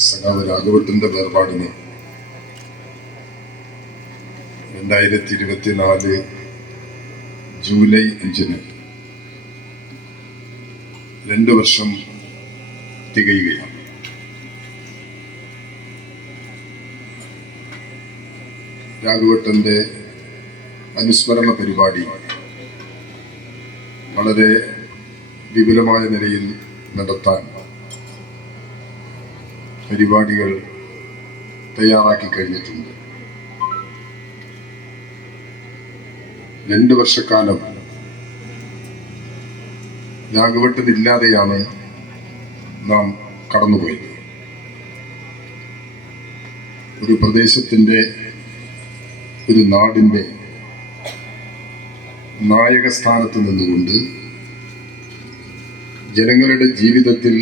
സഖാവ് രാഘവട്ടന്റെ വേർപാടിന് 2024 ജൂലൈ 5 2 വർഷം തികയുകയാണ്. രാഘവട്ടന്റെ അനുസ്മരണ പരിപാടി വളരെ വിപുലമായ നിലയിൽ നടത്താൻ പരിപാടികൾ തയ്യാറാക്കി കഴിഞ്ഞിട്ടുണ്ട്. 2 വർഷക്കാലം രാഘവട്ടനില്ലാതെയാണ് നാം കടന്നുപോയത്. ഒരു പ്രദേശത്തിൻ്റെ, ഒരു നാടിൻ്റെ നായക സ്ഥാനത്ത് നിന്നുകൊണ്ട് ജനങ്ങളുടെ ജീവിതത്തിൽ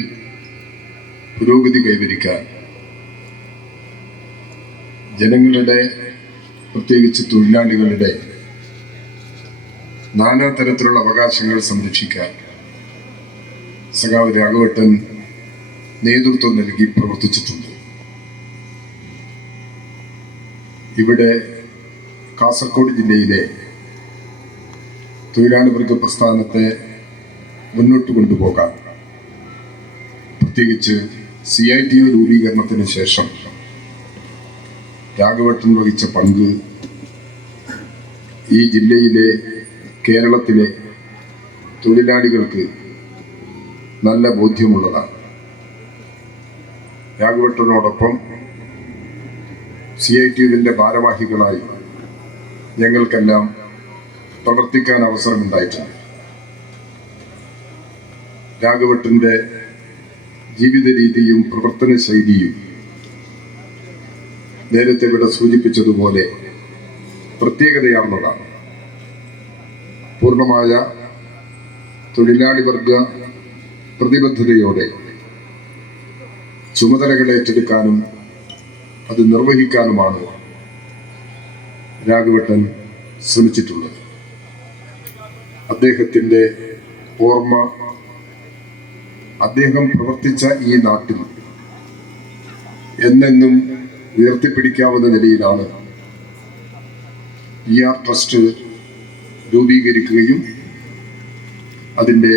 പുരോഗതി കൈവരിക്കാൻ, ജനങ്ങളുടെ പ്രത്യേകിച്ച് തൊഴിലാളികളുടെ നാനാതരത്തിലുള്ള അവകാശങ്ങൾ സംരക്ഷിക്കാൻ സഖാവ് രാഘവട്ടൻ നേതൃത്വം നൽകി പ്രവർത്തിച്ചിട്ടുണ്ട്. ഇവിടെ കാസർഗോഡ് ജില്ലയിലെ തൊഴിലാളി വർഗ പ്രസ്ഥാനത്തെ മുന്നോട്ട് കൊണ്ടുപോകാൻ, പ്രത്യേകിച്ച് CITU രൂപീകരണത്തിന് ശേഷം രാഘവട്ടൻ വഹിച്ച പങ്ക് ഈ ജില്ലയിലെ, കേരളത്തിലെ തൊഴിലാളികൾക്ക് നല്ല ബോധ്യമുള്ളതാണ്. രാഘവട്ടനോടൊപ്പം CITUവിൻ്റെ ഭാരവാഹികളായി ഞങ്ങൾക്കെല്ലാം പ്രവർത്തിക്കാൻ അവസരമുണ്ടായിട്ടുണ്ട്. രാഘവട്ടന്റെ ജീവിത രീതിയും പ്രവർത്തന ശൈലിയും നേരത്തെ ഇവിടെ സൂചിപ്പിച്ചതുപോലെ പ്രത്യേകതയാർന്നതാണ്. പൂർണ്ണമായ തൊഴിലാളി വർഗ പ്രതിബദ്ധതയോടെ ചുമതലകൾ ഏറ്റെടുക്കാനും അത് നിർവഹിക്കാനുമാണ് രാഘവട്ടൻ ശ്രമിച്ചിട്ടുള്ളത്. അദ്ദേഹത്തിൻ്റെ ഓർമ്മ, അദ്ദേഹം പ്രവർത്തിച്ച ഈ നാട്ടിൽ എന്നെന്നും ഉയർത്തിപ്പിടിക്കാവുന്ന നിലയിലാണ് PR ട്രസ്റ്റ് രൂപീകരിക്കുകയും അതിൻ്റെ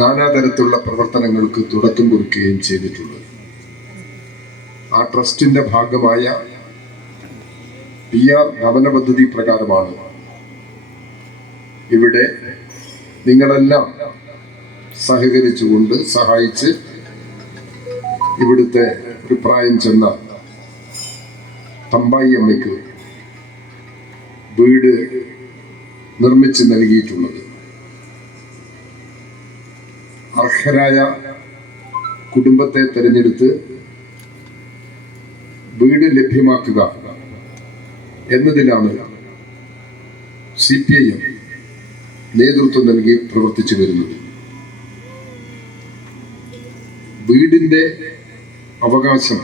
നാനാതരത്തിലുള്ള പ്രവർത്തനങ്ങൾക്ക് തുടക്കം കുറിക്കുകയും ചെയ്തിട്ടുള്ളത്. ആ ട്രസ്റ്റിൻ്റെ ഭാഗമായ PR ഭവന പദ്ധതി പ്രകാരമാണ് ഇവിടെ നിങ്ങളെല്ലാം സഹകരിച്ചുകൊണ്ട് സഹായിച്ച് ഇവിടുത്തെ ഒരു പ്രായം ചെന്ന തമ്പായി അമ്മയ്ക്ക് വീട് നിർമ്മിച്ച് നൽകിയിട്ടുള്ളത്. അർഹരായ കുടുംബത്തെ തിരഞ്ഞെടുത്ത് വീട് ലഭ്യമാക്കുക എന്നതിലാണ് CPIM നേതൃത്വം നൽകി പ്രവർത്തിച്ചു വരുന്നത്. വീടിൻ്റെ അവകാശം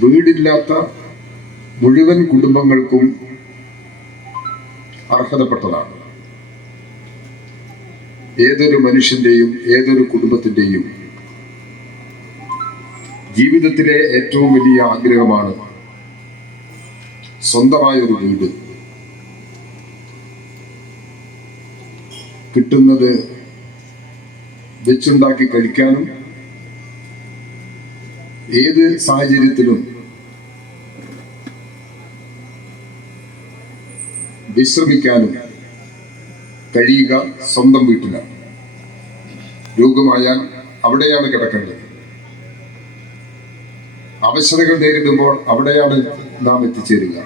വീടില്ലാത്ത മുഴുവൻ കുടുംബങ്ങൾക്കും അർഹതപ്പെട്ടതാണ്. ഏതൊരു മനുഷ്യന്റെയും, ഏതൊരു കുടുംബത്തിൻ്റെയും ജീവിതത്തിലെ ഏറ്റവും വലിയ ആഗ്രഹമാണ് സ്വന്തമായൊരു വീട്. കിട്ടുന്നത് വെച്ചുണ്ടാക്കി കഴിക്കാനും ഏത് സാഹചര്യത്തിലും വിശ്രമിക്കാനും കഴിയുക സ്വന്തം വീട്ടിലാണ്. രോഗമായാൽ അവിടെയാണ് കിടക്കേണ്ടത്. അവശതകൾ നേരിടുമ്പോൾ അവിടെയാണ് നാം എത്തിച്ചേരുക.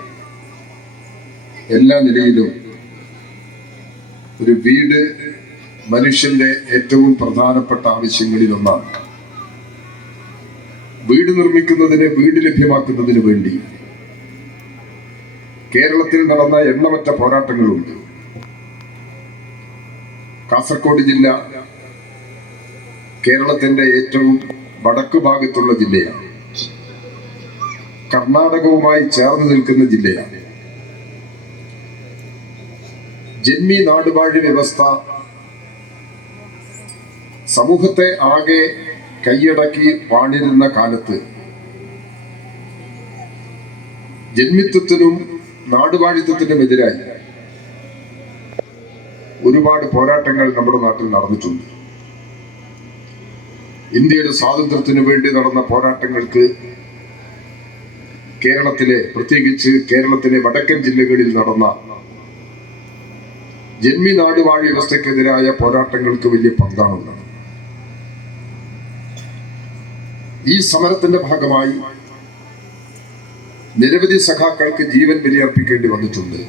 എല്ലാ നിലയിലും ഒരു വീട് മനുഷ്യന്റെ ഏറ്റവും പ്രധാനപ്പെട്ട ആവശ്യങ്ങളിലൊന്നാണ്. വീട് നിർമ്മിക്കുന്നതിന്, വീട് ലഭ്യമാക്കുന്നതിന് വേണ്ടി കേരളത്തിൽ നടന്ന എണ്ണമറ്റ പോരാട്ടങ്ങളുണ്ട്. കാസർഗോഡ് ജില്ല കേരളത്തിന്റെ ഏറ്റവും വടക്കു ഭാഗത്തുള്ള ജില്ലയാണ്. കർണാടകവുമായി ചേർന്ന് നിൽക്കുന്ന ജില്ലയാണ്. ജന്മി നാടുവാഴി വ്യവസ്ഥ സമൂഹത്തെ ആകെ കൈയടക്കി വാണിരുന്ന കാലത്ത് ജന്മിത്വത്തിനും നാടുവാഴിത്വത്തിനും എതിരായി ഒരുപാട് പോരാട്ടങ്ങൾ നമ്മുടെ നാട്ടിൽ നടന്നിട്ടുണ്ട്. ഇന്ത്യയുടെ സ്വാതന്ത്ര്യത്തിനു വേണ്ടി നടന്ന പോരാട്ടങ്ങൾക്ക് പ്രത്യേകിച്ച് കേരളത്തിലെ വടക്കൻ ജില്ലകളിൽ നടന്ന ജന്മി നാടുവാഴി വ്യവസ്ഥക്കെതിരായ പോരാട്ടങ്ങൾക്ക് വലിയ പങ്കാണുള്ളത്. ഈ സമരത്തിന്റെ ഭാഗമായി നിരവധി സഖാക്കൾക്ക് ജീവൻ ബലിയർപ്പിക്കേണ്ടി വന്നിട്ടുണ്ട്.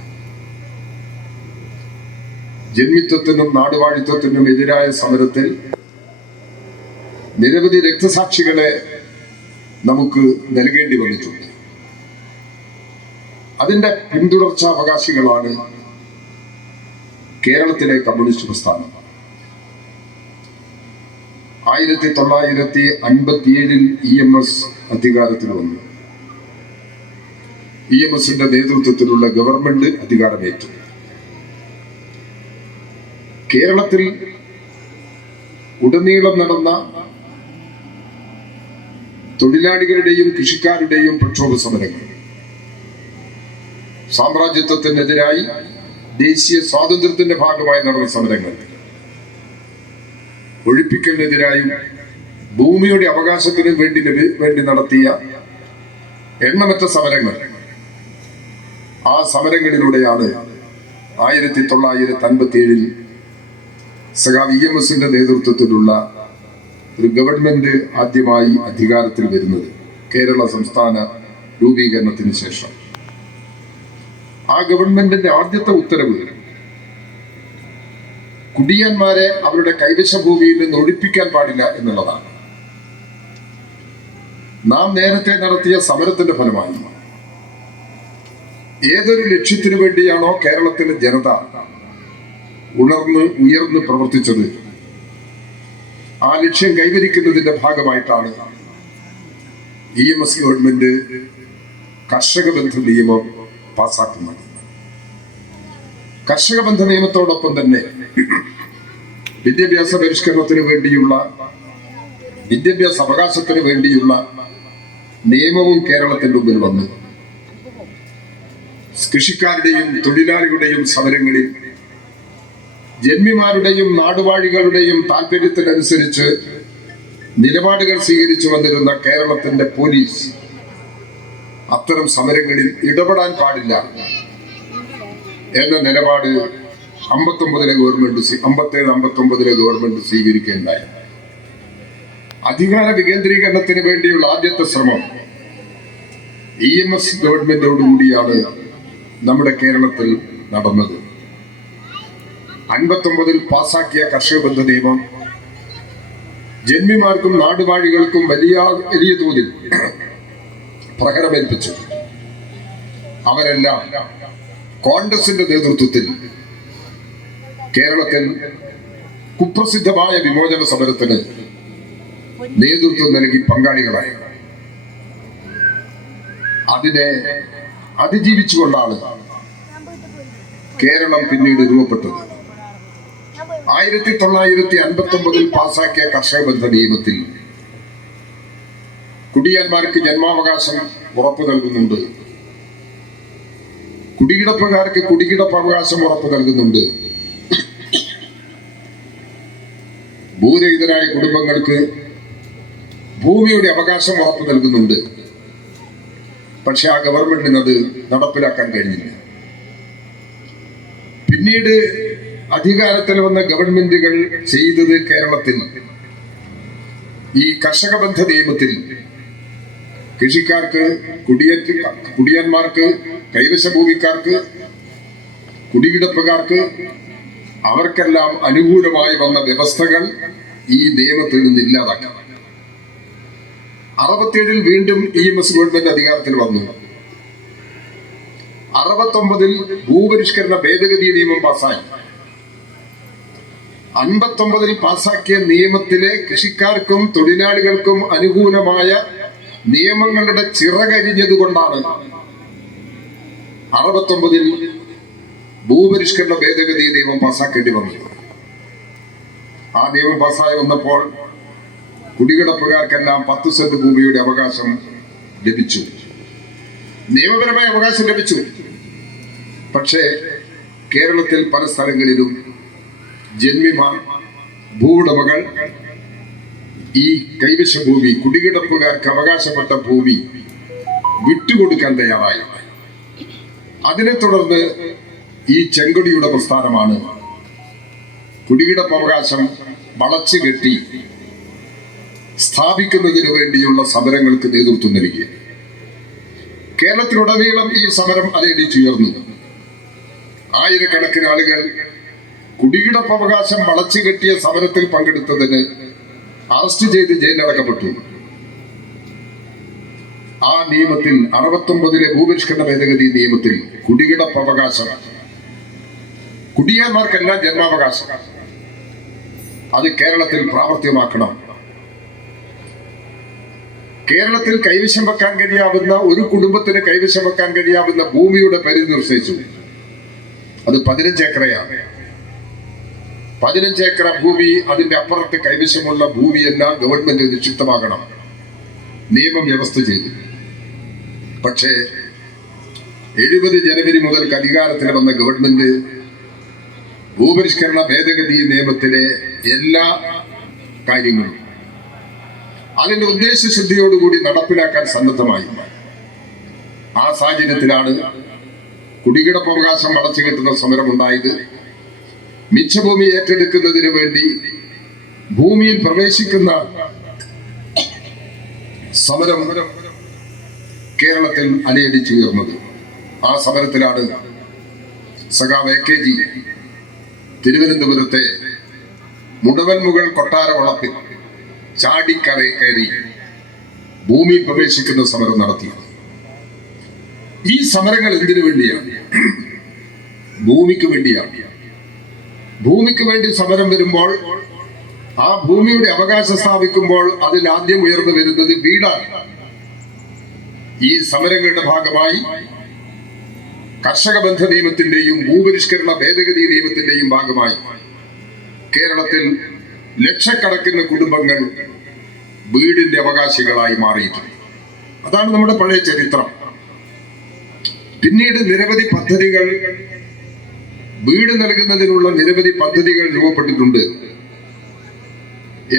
ജന്മിത്വത്തിനും നാടുവാഴിത്വത്തിനും എതിരായ സമരത്തിൽ നിരവധി രക്തസാക്ഷികളെ നമുക്ക് നൽകേണ്ടി വന്നിട്ടുണ്ട്. അതിന്റെ പിന്തുടർച്ചാവകാശികളാണ് കേരളത്തിലെ കമ്മ്യൂണിസ്റ്റ് പ്രസ്ഥാനം. 1957 EMS അധികാരത്തിൽ വന്നു. EMSന്റെ നേതൃത്വത്തിലുള്ള ഗവൺമെന്റ് അധികാരമേറ്റു. കേരളത്തിൽ ഉടനീളം നടന്ന തൊഴിലാളികളുടെയും കൃഷിക്കാരുടെയും പ്രക്ഷോഭ സമരങ്ങൾ, സാമ്രാജ്യത്വത്തിനെതിരായി ദേശീയ സ്വാതന്ത്ര്യത്തിന്റെ ഭാഗമായി നടന്ന സമരങ്ങൾ, ഒഴിപ്പിക്കലിനെതിരായും ഭൂമിയുടെ അവകാശത്തിനു വേണ്ടി നടത്തിയ എണ്ണമറ്റ സമരങ്ങൾ, ആ സമരങ്ങളിലൂടെയാണ് 1957 സഖാവ് EMSന്റെ നേതൃത്വത്തിലുള്ള ഒരു ഗവൺമെന്റ് ആദ്യമായി അധികാരത്തിൽ വരുന്നത്, കേരള സംസ്ഥാന രൂപീകരണത്തിന് ശേഷം. ആ ഗവൺമെന്റിന്റെ ആദ്യത്തെ ഉത്തരവ് കുടിയാന്മാരെ അവരുടെ കൈവശ ഭൂമിയിൽ നിന്ന് ഒഴിപ്പിക്കാൻ പാടില്ല എന്നുള്ളതാണ്. നാം നേരത്തെ നടത്തിയ സമരത്തിന്റെ ഫലമായി ഏതൊരു ലക്ഷ്യത്തിനു വേണ്ടിയാണോ കേരളത്തിലെ ജനത ഉയർന്ന് പ്രവർത്തിച്ചത്, ആ ലക്ഷ്യം കൈവരിക്കുന്നതിന്റെ ഭാഗമായിട്ടാണ് EMS ഗവൺമെന്റ് കർഷക ബന്ധ നിയമം പാസാക്കുന്നത്. കർഷക ബന്ധ നിയമത്തോടൊപ്പം തന്നെ വിദ്യാഭ്യാസ പരിഷ്കരണത്തിന് വേണ്ടിയുള്ള, വിദ്യാഭ്യാസ അവകാശത്തിന് വേണ്ടിയുള്ള നിയമവും കേരളത്തിന്റെ മുമ്പിൽ വന്നു. കൃഷിക്കാരുടെയും തൊഴിലാളികളുടെയും സമരങ്ങളിൽ ജന്മിമാരുടെയും നാടുവാഴികളുടെയും താല്പര്യത്തിനനുസരിച്ച് നിലപാടുകൾ സ്വീകരിച്ചു വന്നിരുന്ന കേരളത്തിന്റെ പോലീസ് അത്തരം സമരങ്ങളിൽ ഇടപെടാൻ പാടില്ല എന്ന നിലപാട് 57 ഗവൺമെന്റ് സ്വീകരിക്കുകയുണ്ടായി. അധികാര വികേന്ദ്രീകരണത്തിന് വേണ്ടിയുള്ള ആദ്യത്തെ ശ്രമം EMS ഗവൺമെന്റോടുകൂടിയാണ് നമ്മുടെ കേരളത്തിൽ നടന്നത്. 59 പാസാക്കിയ കർഷക ബന്ധ നിയമം ജന്മിമാർക്കും നാടുവാഴികൾക്കും വലിയ തോതിൽ പ്രഹരമേൽപ്പിച്ചു. അവരെല്ലാം കോൺഗ്രസിന്റെ നേതൃത്വത്തിൽ കേരളത്തിൽ കുപ്രസിദ്ധമായ വിമോചന സമരത്തിന് നേതൃത്വം നൽകി പങ്കാളികളായി. അതിനെ അതിജീവിച്ചുകൊണ്ടാണ് കേരളം പിന്നീട് രൂപപ്പെട്ടത്. 1959 പാസാക്കിയ കർഷക ബന്ധ നിയമത്തിൽ കുടിയാന്മാർക്ക് ജന്മാവകാശം ഉറപ്പു നൽകുന്നുണ്ട്, കുടികിടപ്പുകാർക്ക് കുടികിടപ്പവകാശം ഉറപ്പു നൽകുന്നുണ്ട്, ഭൂരഹിതരായ കുടുംബങ്ങൾക്ക് ഭൂമിയുടെ അവകാശം ഉറപ്പു നൽകുന്നുണ്ട്. പക്ഷെ ആ ഗവൺമെന്റിന് അത് നടപ്പിലാക്കാൻ കഴിഞ്ഞില്ല. പിന്നീട് അധികാരത്തിൽ വന്ന ഗവൺമെന്റുകൾ ചെയ്തത് കേരളത്തിൽ ഈ കർഷക ബന്ധ നിയമത്തിൽ കൃഷിക്കാർക്ക്, കുടിയന്മാർക്ക്, കൈവശ ഭൂമിക്കാർക്ക്, കുടികിടപ്പുകാർക്ക് അവർക്കെല്ലാം അനുകൂലമായി വന്ന വ്യവസ്ഥകൾ ഈ നിയമത്തിൽ നിന്ന് ഇല്ലാതാക്കി. 67 വീണ്ടും EMS ഗവൺമെന്റ് അധികാരത്തിൽ വന്നു. 69 ഭൂപരിഷ്കരണ ഭേദഗതി നിയമം പാസായി. 59 പാസാക്കിയ നിയമത്തിലെ കൃഷിക്കാർക്കും തൊഴിലാളികൾക്കും അനുകൂലമായ നിയമങ്ങളുടെ ചിറകരിഞ്ഞതുകൊണ്ടാണ് 69 ഭൂപരിഷ്കരണ ഭേദഗതി നിയമം പാസാക്കേണ്ടി വന്നത്. ആ നിയമം പാസ്സായി വന്നപ്പോൾ കുടികിടപ്പുകാർക്കെല്ലാം 10 സെന്റ് ഭൂമിയുടെ അവകാശം ലഭിച്ചു, നിയമപരമായ അവകാശം ലഭിച്ചു. പക്ഷേ കേരളത്തിൽ പല സ്ഥലങ്ങളിലും ജന്മിമാർ, ഭൂവുടമകൾ ഈ കൈവശ ഭൂമി, കുടികിടപ്പുകാർക്ക് അവകാശപ്പെട്ട ഭൂമി വിട്ടുകൊടുക്കാൻ തയ്യാറായി. അതിനെ തുടർന്ന് ഈ ചെങ്കൊടിയുടെ പ്രസ്ഥാനമാണ് കുടികിടപ്പവകാശം വളച്ചു കെട്ടി സ്ഥാപിക്കുന്നതിന് വേണ്ടിയുള്ള സമരങ്ങൾക്ക് നേതൃത്വം നൽകി. കേരളത്തിലുടനീളം ഈ സമരം അലയടിച്ചുയർന്നു. ആയിരക്കണക്കിന് ആളുകൾ കുടികിടപ്പവകാശം വളച്ചു കെട്ടിയ സമരത്തിൽ പങ്കെടുത്തതിന് അറസ്റ്റ് ചെയ്ത് ജയിലിലടക്കപ്പെട്ടു. ആ നിയമത്തിൽ 69-ലെ ഭൂപരിഷ്കരണ ഭേദഗതി നിയമത്തിൽ കുടികിടപ്പവകാശം, കുടിയാന്മാർക്കെല്ലാം ജന്മാവകാശം, അത് കേരളത്തിൽ പ്രാവർത്തികമാക്കണം. കേരളത്തിൽ കൈവശം വെക്കാൻ കഴിയാവുന്ന, ഒരു കുടുംബത്തിന് കൈവശം വെക്കാൻ കഴിയാവുന്ന ഭൂമിയുടെ പരിധി നിശ്ചയിച്ചു. അത് 15 ഏക്കറയാണ്. 15 ഏക്കർ ഭൂമി, അതിന്റെ അപ്പുറത്ത് കൈവശമുള്ള ഭൂമിയെല്ലാം ഗവൺമെന്റ് നിക്ഷിപ്തമാകണം, നിയമം വ്യവസ്ഥ ചെയ്തു. പക്ഷേ 70 ജനുവരി മുതൽ അധികാരത്തിൽ വന്ന ഗവൺമെന്റ് ഭൂപരിഷ്കരണ ഭേദഗതി നിയമത്തിലെ എല്ലാ കാര്യങ്ങളും അതിന്റെ ഉദ്ദേശശുദ്ധിയോടുകൂടി നടപ്പിലാക്കാൻ സന്നദ്ധമായി. ആ സാഹചര്യത്തിലാണ് കുടികിടപ്പവകാശം വളച്ചു കെട്ടുന്ന സമരമുണ്ടായത്. മിച്ചഭൂമി ഏറ്റെടുക്കുന്നതിന് വേണ്ടി ഭൂമിയിൽ പ്രവേശിക്കുന്ന സമരം കേരളത്തിൽ അലയടിച്ചുയർന്നത്. ആ സമരത്തിലാണ് സഖാവ് AK ജി തിരുവനന്തപുരത്തെ മുടവൻമുകൾ കൊട്ടാര വളപ്പിൽ ചാടിക്കയറി ഭൂമിയിൽ പ്രവേശിക്കുന്ന സമരം നടത്തിയത്. ഈ സമരങ്ങൾ എന്തിനു വേണ്ടിയാണ്? ഭൂമിക്ക് വേണ്ടിയാണ്. ഭൂമിക്ക് വേണ്ടി സമരം വരുമ്പോൾ, ആ ഭൂമിയുടെ അവകാശം സ്ഥാപിക്കുമ്പോൾ അതിൽ ആദ്യം ഉയർന്നു വരുന്നത് വീടാണ്. ഈ സമരങ്ങളുടെ ഭാഗമായി കർഷക ബന്ധ നിയമത്തിന്റെയും ഭൂപരിഷ്കരണ ഭേദഗതി നിയമത്തിന്റെയും ഭാഗമായി കേരളത്തിൽ ലക്ഷക്കണക്കിന് കുടുംബങ്ങൾ വീടിന്റെ അവകാശികളായി മാറിയിട്ടുണ്ട്. അതാണ് നമ്മുടെ പഴയ ചരിത്രം. പിന്നീട് നിരവധി പദ്ധതികൾ, വീട് നൽകുന്നതിനുള്ള നിരവധി പദ്ധതികൾ രൂപപ്പെട്ടിട്ടുണ്ട്.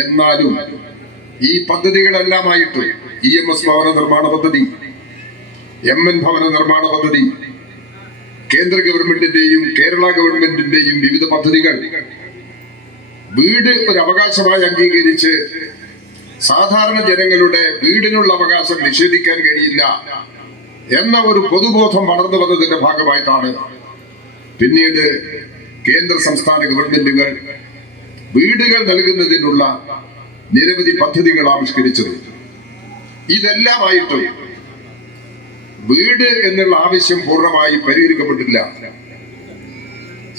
എന്നാലും ഈ പദ്ധതികളെല്ലാമായിട്ട് EMS ഭവന നിർമ്മാണ പദ്ധതി, MN ഭവന നിർമ്മാണ പദ്ധതി, കേന്ദ്ര ഗവൺമെന്റിന്റെയും കേരള ഗവൺമെന്റിന്റെയും വിവിധ പദ്ധതികൾ വീട് ഒരു അവകാശമായി അംഗീകരിച്ച് സാധാരണ ജനങ്ങളുടെ വീടിനുള്ള അവകാശം നിഷേധിക്കാൻ കഴിയില്ല എന്ന ഒരു പൊതുബോധം വളർന്നു വന്നതിന്റെ ഭാഗമായിട്ടാണ് പിന്നീട് കേന്ദ്ര സംസ്ഥാന ഗവൺമെന്റുകൾ വീടുകൾ നൽകുന്നതിനുള്ള നിരവധി പദ്ധതികൾ ആവിഷ്കരിച്ചത്. ഇതെല്ലാമായിട്ടും വീട് എന്നുള്ള ആവശ്യം പൂർണ്ണമായി പരിഹരിക്കപ്പെട്ടില്ല.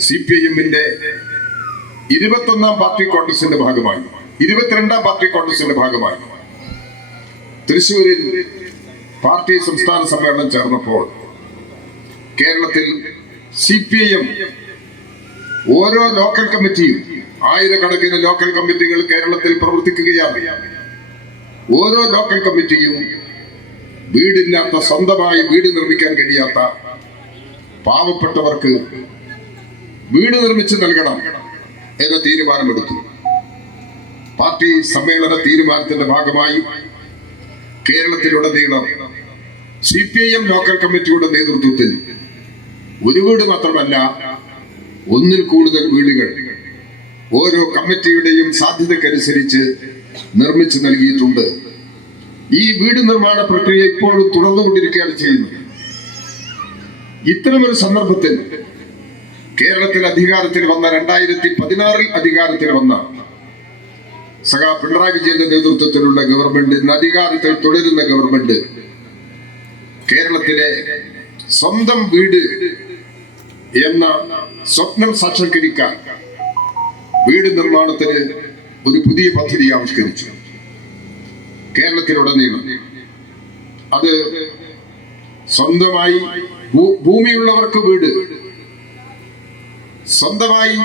CPIM-ന്റെ 21ാം പാർട്ടി കോൺഗ്രസിന്റെ ഭാഗമായി, 22ാം പാർട്ടി കോൺഗ്രസിന്റെ ഭാഗമായി തൃശ്ശൂരിൽ പാർട്ടി സംസ്ഥാന സമ്മേളനം ചേർന്നപ്പോൾ കേരളത്തിൽ CPIM ഓരോ ലോക്കൽ കമ്മിറ്റിയും, ആയിരക്കണക്കിന് ലോക്കൽ കമ്മിറ്റികൾ കേരളത്തിൽ പ്രവർത്തിക്കുകയാണ്. ഓരോ ലോക്കൽ കമ്മിറ്റിയും വീടില്ലാത്ത, സ്വന്തമായി വീട് നിർമ്മിക്കാൻ കഴിയാത്ത പാവപ്പെട്ടവർക്ക് വീട് നിർമ്മിച്ച് നൽകണം എന്ന തീരുമാനമെടുത്തു. പാർട്ടി സമ്മേളന തീരുമാനത്തിന്റെ ഭാഗമായി കേരളത്തിലുടനീളം CPIM ലോക്കൽ കമ്മിറ്റിയുടെ നേതൃത്വത്തിൽ ഒരു വീട് മാത്രമല്ല, ഒന്നിൽ കൂടുതൽ വീടുകൾ ഓരോ കമ്മിറ്റിയുടെയും സാധ്യതക്കനുസരിച്ച് നിർമ്മിച്ചു നൽകിയിട്ടുണ്ട്. ഈ വീട് നിർമ്മാണ പ്രക്രിയ ഇപ്പോഴും തുടർന്നുകൊണ്ടിരിക്കുകയാണ് ചെയ്യുന്നത്. ഇത്തരമൊരു സന്ദർഭത്തിൽ കേരളത്തിൽ അധികാരത്തിൽ വന്ന 2016 അധികാരത്തിൽ വന്ന സഖാ പിണറായി വിജയന്റെ നേതൃത്വത്തിലുള്ള ഗവൺമെന്റ്, ഇന്ന് അധികാരത്തിൽ തുടരുന്ന ഗവൺമെന്റ്, കേരളത്തിലെ സ്വന്തം വീട് എന്ന സ്വപ്നം സാക്ഷാത്കരിക്കാൻ വീട് നിർമ്മാണത്തിന് ഒരു പുതിയ പദ്ധതി ആവിഷ്കരിച്ചു. കേരളത്തിലുടനീളം അത് സ്വന്തമായി ഭൂമിയുള്ളവർക്ക് വീട്, സ്വന്തമായി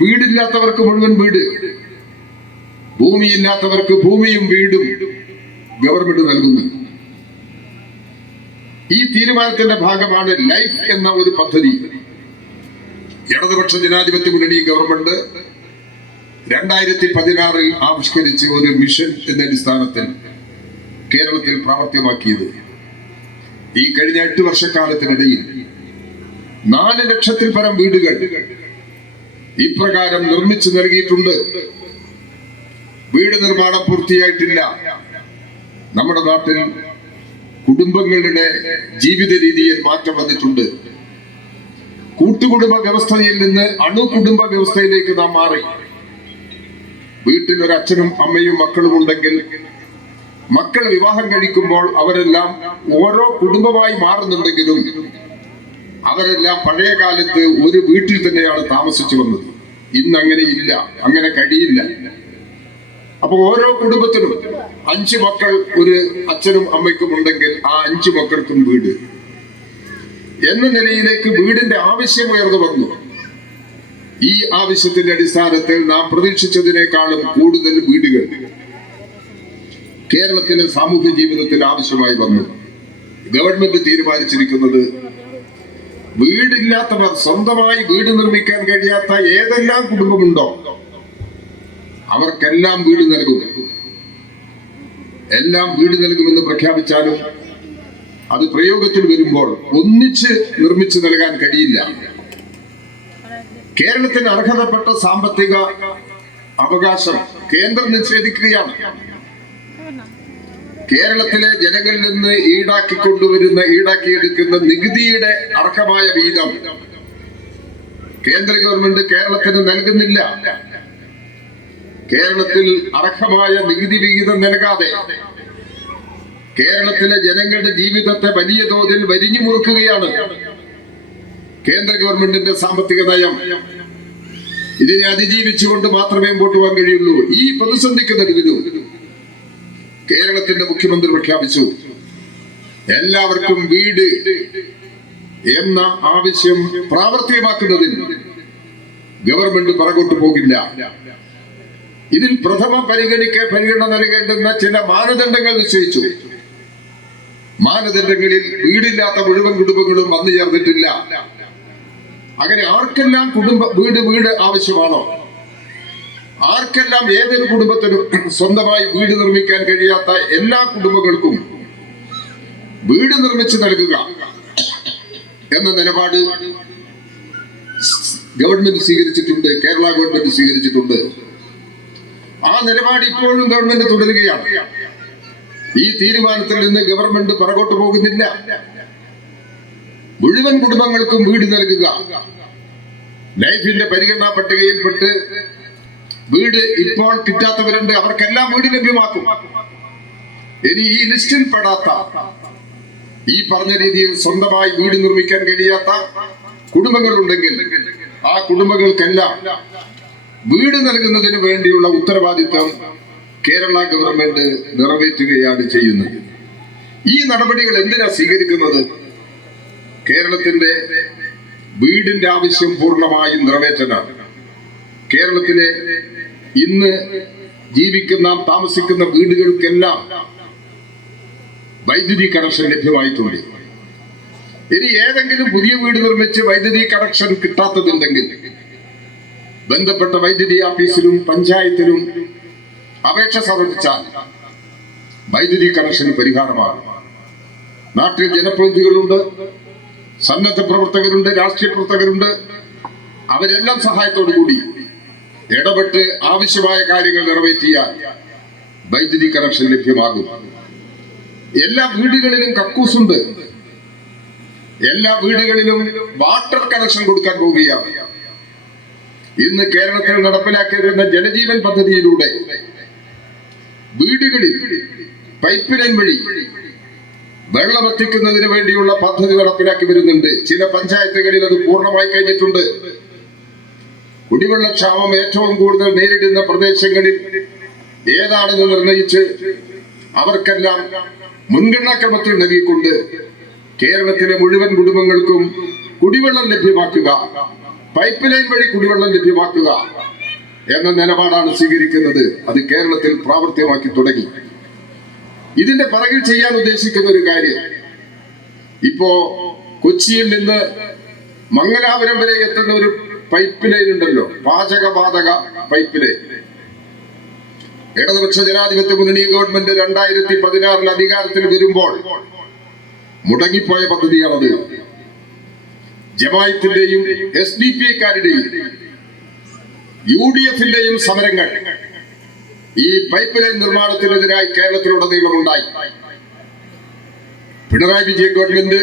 വീടില്ലാത്തവർക്ക് മുഴുവൻ വീട്, ഭൂമിയില്ലാത്തവർക്ക് ഭൂമിയും വീടും ഗവൺമെന്റ് നൽകുന്നു. ഈ തീരുമാനത്തിന്റെ ഭാഗമാണ് ലൈഫ് എന്ന ഒരു പദ്ധതി. ഇടതുപക്ഷ ജനാധിപത്യ മുന്നണി ഗവൺമെന്റ് 2016 ആവിഷ്കരിച്ച് ഒരു മിഷൻ എന്ന അടിസ്ഥാനത്തിൽ കേരളത്തിൽ പ്രാവർത്തികമാക്കിയത്. ഈ കഴിഞ്ഞ 8 വർഷക്കാലത്തിനിടയിൽ 4 ലക്ഷത്തിൽ പരം വീടുകൾ ഇപ്രകാരം നിർമ്മിച്ചു നൽകിയിട്ടുണ്ട്. വീട് നിർമ്മാണം പൂർത്തിയായിട്ടില്ല. നമ്മുടെ നാട്ടിൽ കുടുംബങ്ങളുടെ ജീവിത രീതിയിൽ മാറ്റം വന്നിട്ടുണ്ട്. കൂട്ടുകുടുംബ വ്യവസ്ഥയിൽ നിന്ന് അണുകുടുംബ വ്യവസ്ഥയിലേക്ക് നാം മാറി. വീട്ടിൽ ഒരു അച്ഛനും അമ്മയും മക്കളും ഉണ്ടെങ്കിൽ മക്കൾ വിവാഹം കഴിക്കുമ്പോൾ അവരെല്ലാം ഓരോ കുടുംബമായി മാറുന്നുണ്ടെങ്കിലും അവരെല്ലാം പഴയ കാലത്ത് ഒരു വീട്ടിൽ തന്നെയാണ് താമസിച്ചു വന്നത്. ഇന്ന് അങ്ങനെയില്ല, അങ്ങനെ കഴിയില്ല. അപ്പൊ ഓരോ കുടുംബത്തിനും 5 മക്കൾ ഒരു അച്ഛനും അമ്മയ്ക്കും ഉണ്ടെങ്കിൽ ആ 5 മക്കൾക്കും വീട് എന്ന നിലയിലേക്ക് വീടിന്റെ ആവശ്യം ഉയർന്നു വന്നു. ഈ ആവശ്യത്തിന്റെ അടിസ്ഥാനത്തിൽ നാം പ്രതീക്ഷിച്ചതിനേക്കാളും കൂടുതൽ വീടുകൾ കേരളത്തിലെ സാമൂഹ്യ ജീവിതത്തിൽ ആവശ്യമായി വന്നു. ഗവൺമെന്റ് തീരുമാനിച്ചിരിക്കുന്നത് വീടില്ലാത്തവർ, സ്വന്തമായി വീട് നിർമ്മിക്കാൻ കഴിയാത്ത ഏതെല്ലാം കുടുംബമുണ്ടോ അവർക്കെല്ലാം വീട് നൽകും. എല്ലാം വീട് നൽകുമെന്ന് പ്രഖ്യാപിച്ചാലും അത് പ്രയോഗത്തിൽ വരുമ്പോൾ ഒന്നിച്ച് നിർമ്മിച്ചു നൽകാൻ കഴിയില്ല. കേരളത്തിന് അർഹതപ്പെട്ട സാമ്പത്തിക അവകാശം കേന്ദ്രം നിഷേധിക്കുകയാണ്. കേരളത്തിലെ ജനങ്ങളിൽ നിന്ന് ഈടാക്കിയെടുക്കുന്ന നികുതിയുടെ അർഹമായ വീതം കേന്ദ്ര ഗവൺമെന്റ് കേരളത്തിന് നൽകുന്നില്ല. കേരളത്തിൽ അർഹമായ നികുതി വിഹിതം നൽകാതെ കേരളത്തിലെ ജനങ്ങളുടെ ജീവിതത്തെ വലിയ തോതിൽ വരിഞ്ഞു മുറുക്കുകയാണ് കേന്ദ്ര ഗവൺമെന്റിന്റെ സാമ്പത്തിക നയം. ഇതിനെ അതിജീവിച്ചുകൊണ്ട് മാത്രമേ മുമ്പോട്ട് പോകാൻ കഴിയുള്ളൂ. ഈ പ്രതിസന്ധിക്ക് നടുവിലും കേരളത്തിന്റെ മുഖ്യമന്ത്രി പ്രഖ്യാപിച്ചു, എല്ലാവർക്കും വീട് എന്ന ആവശ്യം പ്രാവർത്തികമാക്കുന്നതിൽ ഗവൺമെന്റ് പുറകോട്ട് പോകില്ല. ഇതിൽ പ്രഥമ പരിഗണന നൽകേണ്ടുന്ന ചില മാനദണ്ഡങ്ങൾ നിശ്ചയിച്ചു. മാനദണ്ഡങ്ങളിൽ വീടില്ലാത്ത മുഴുവൻ കുടുംബങ്ങളും വന്നു ചേർന്നിട്ടില്ല. അങ്ങനെ ആർക്കെല്ലാം വീട് ആവശ്യമാണോ, ആർക്കെല്ലാം ഏതൊരു കുടുംബത്തിനും സ്വന്തമായി വീട് നിർമ്മിക്കാൻ കഴിയാത്ത എല്ലാ കുടുംബങ്ങൾക്കും വീട് നിർമ്മിച്ചു നൽകുക എന്ന നിലപാട് ഗവൺമെന്റ് സ്വീകരിച്ചിട്ടുണ്ട്. കേരള ഗവൺമെന്റ് സ്വീകരിച്ചിട്ടുണ്ട്. ആ നിലപാട് ഇപ്പോഴും ഗവൺമെന്റ് തുടരുകയാണ്. ഈ തീരുമാനത്തിൽ നിന്ന് ഗവൺമെന്റ് പുറകോട്ട് പോകുന്നില്ല. മുഴുവൻ കുടുംബങ്ങൾക്കും വീട് നൽകുക, ലൈഫിന്റെ പരിഗണനാ പട്ടികയിൽപ്പെട്ട് വീട് ഇപ്പോൾ കിട്ടാത്തവരുണ്ട്, അവർക്കെല്ലാം വീട് ലഭ്യമാക്കും. ഇനി ഈ ലിസ്റ്റിൽ പെടാത്ത, ഈ പറഞ്ഞ രീതിയിൽ സ്വന്തമായി വീട് നിർമ്മിക്കാൻ കഴിയാത്ത കുടുംബങ്ങളുണ്ടെങ്കിൽ ആ കുടുംബങ്ങൾക്കെല്ലാം വീട് നൽകുന്നതിന് വേണ്ടിയുള്ള ഉത്തരവാദിത്വം കേരള ഗവൺമെന്റ് നിറവേറ്റുകയാണ് ചെയ്യുന്നത്. ഈ നടപടികൾ എന്തിനാ സ്വീകരിക്കുന്നത്? കേരളത്തിന്റെ വീടിന്റെ ആവശ്യം പൂർണ്ണമായും നിറവേറ്റാനാണ്. കേരളത്തിലെ ഇന്ന് താമസിക്കുന്ന വീടുകൾക്കെല്ലാം വൈദ്യുതി കണക്ഷൻ ലഭ്യമായിട്ടുണ്ട്. ഇനി ഏതെങ്കിലും പുതിയ വീട് നിർമ്മിച്ച് വൈദ്യുതി കണക്ഷൻ കിട്ടാത്തതുണ്ടെങ്കിൽ ബന്ധപ്പെട്ട വൈദ്യുതി ഓഫീസിലും പഞ്ചായത്തിലും അപേക്ഷ സമർപ്പിച്ചാൽ വൈദ്യുതി കണക്ഷന് പരിഹാരമാകും. നാട്ടിൽ ജനപ്രതിനിധികളുണ്ട്, സന്നദ്ധ പ്രവർത്തകരുണ്ട്, രാഷ്ട്രീയ പ്രവർത്തകരുണ്ട്. അവരെല്ലാം സഹായത്തോടു കൂടി ഇടപെട്ട് ആവശ്യമായ കാര്യങ്ങൾ നിറവേറ്റിയാൽ വൈദ്യുതി കണക്ഷൻ ലഭ്യമാകും. എല്ലാ വീടുകളിലും കക്കൂസുണ്ട്. എല്ലാ വീടുകളിലും വാട്ടർ കണക്ഷൻ കൊടുക്കാൻ പോവുകയാണ്. ഇന്ന് കേരളത്തിൽ നടപ്പിലാക്കി വരുന്ന ജലജീവൻ പദ്ധതിയിലൂടെ വീടുകളിൽ പൈപ്പ് ലൈൻ വഴി വെള്ളം എത്തിക്കുന്നതിന് വേണ്ടിയുള്ള പദ്ധതി നടപ്പിലാക്കി വരുന്നുണ്ട്. ചില പഞ്ചായത്തുകളിൽ അത് പൂർണ്ണമായി കഴിഞ്ഞിട്ടുണ്ട്. കുടിവെള്ളക്ഷാമം ഏറ്റവും കൂടുതൽ നേരിടുന്ന പ്രദേശങ്ങളിൽ ഏതാണെന്ന് നിർണയിച്ച് അവർക്കെല്ലാം മുൻഗണനാക്രമത്തിൽ നൽകിക്കൊണ്ട് കേരളത്തിലെ മുഴുവൻ കുടുംബങ്ങൾക്കും കുടിവെള്ളം ലഭ്യമാക്കുക, പൈപ്പ് ലൈൻ വഴി കുടിവെള്ളം ലഭ്യമാക്കുക എന്ന നിലപാടാണ് സ്വീകരിക്കുന്നത്. അത് കേരളത്തിൽ പ്രാവർത്തികമാക്കി തുടങ്ങി. ഇതിന്റെ പിറകിൽ ചെയ്യാൻ ഉദ്ദേശിക്കുന്ന ഒരു കാര്യം, ഇപ്പോ കൊച്ചിയിൽ നിന്ന് മംഗലാപുരം വരെ എത്തുന്ന ഒരു പൈപ്പ് ലൈൻ ഉണ്ടല്ലോ, പാചകവാതക പൈപ്പ് ലൈൻ. ഇടതുപക്ഷ ജനാധിപത്യ മുന്നണി ഗവൺമെന്റ് 2016 അധികാരത്തിൽ വരുമ്പോൾ മുടങ്ങിപ്പോയ പദ്ധതിയാണത്. ജമായത്തിന്റെയും SDPIക്കാരുടെയും UDF-ന്റെയും സമരങ്ങൾ ഈ പൈപ്പ് ലൈൻ നിർമ്മാണത്തിനെതിരായി കേരളത്തിലുടനീളം ഉണ്ടായി. പിണറായി വിജയൻ ഗവൺമെന്റ്,